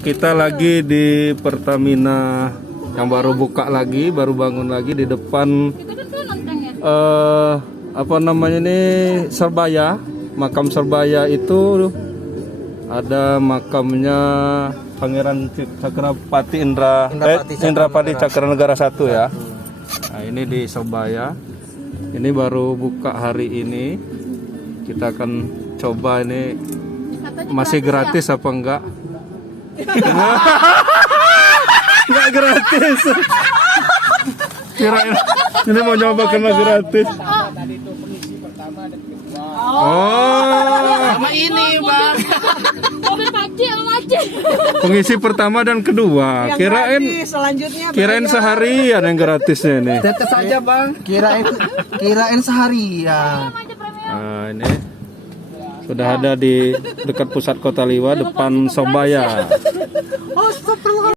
Kita lagi di Pertamina yang baru buka lagi, baru bangun lagi di depan apa namanya ini, Serbaya. Makam Serbaya itu ada makamnya Pangeran Cakrapati Indrapati Cakranegara I ya. Nah, ini di Serbaya. Ini baru buka hari ini. Kita akan coba ini masih gratis apa enggak? Enggak gratis. Kirain ini mau nyoba kena gratis. Tadi itu pengisi pertama dan kedua. Sama ini, Bang. Mobil pacik sama macet. Pengisi pertama dan kedua. Kirain seharian yang gratisnya ini. Tetap saja, Bang. Kirain seharian. Nah, ini sudah ada di dekat pusat kota Liwa, depan Serbaya.